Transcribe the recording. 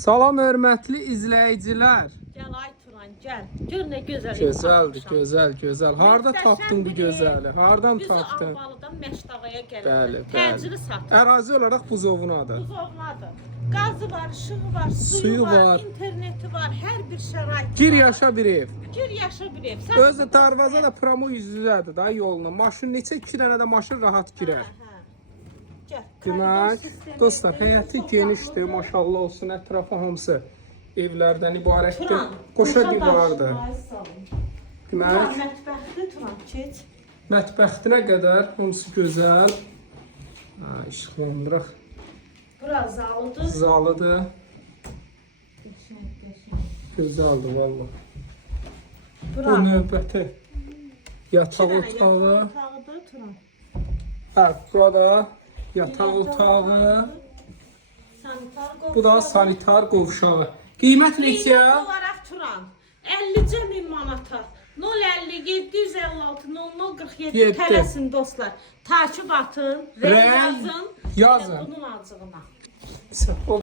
Salam hörmətli izləyicilər. Gəl ay Turan, gəl. Gör nə gözəl. Gözəldir, gözəl. Harda tapdın bu gözəli? Hardan tapdın? Biz Albalıdan Məşdağaya Bəli, gəldik. Təcili satır. Ərazi olaraq buzovnadır. Buzovnadır. Qazı var, işığı var, suyu Suyu var, var. interneti var, hər bir şərait. Gir var. yaşa bir ev. Gir yaşa bir ev. Özü darvaza da promo yüzüdədir da yoluna. Maşın neçə 2 dənə də maşın rahat girər. Gəl. Demək, dostlar, həyəti genişdir, maşallah olsun, ətrafı hamısı evlərdən ibarətdir. Qoşa divardır. Demək, Mətbəxdə Turan, keç. mətbəxtinə qədər hamısı gözəl. İşıqlandıraq. Bura zalıdır. Zalıdır. Gözəldir valla. Bu növbəti yataq otağı. Otağıdır Turan. Burada yataq otağı. Bu da sanitar qovşağı. Qiymət neçə? Qiymət olaraq Turan 50 min manata. 050 756 0047 tələsin dostlar. Takip atın, Rəng yazın. yazın. Bunun acığına.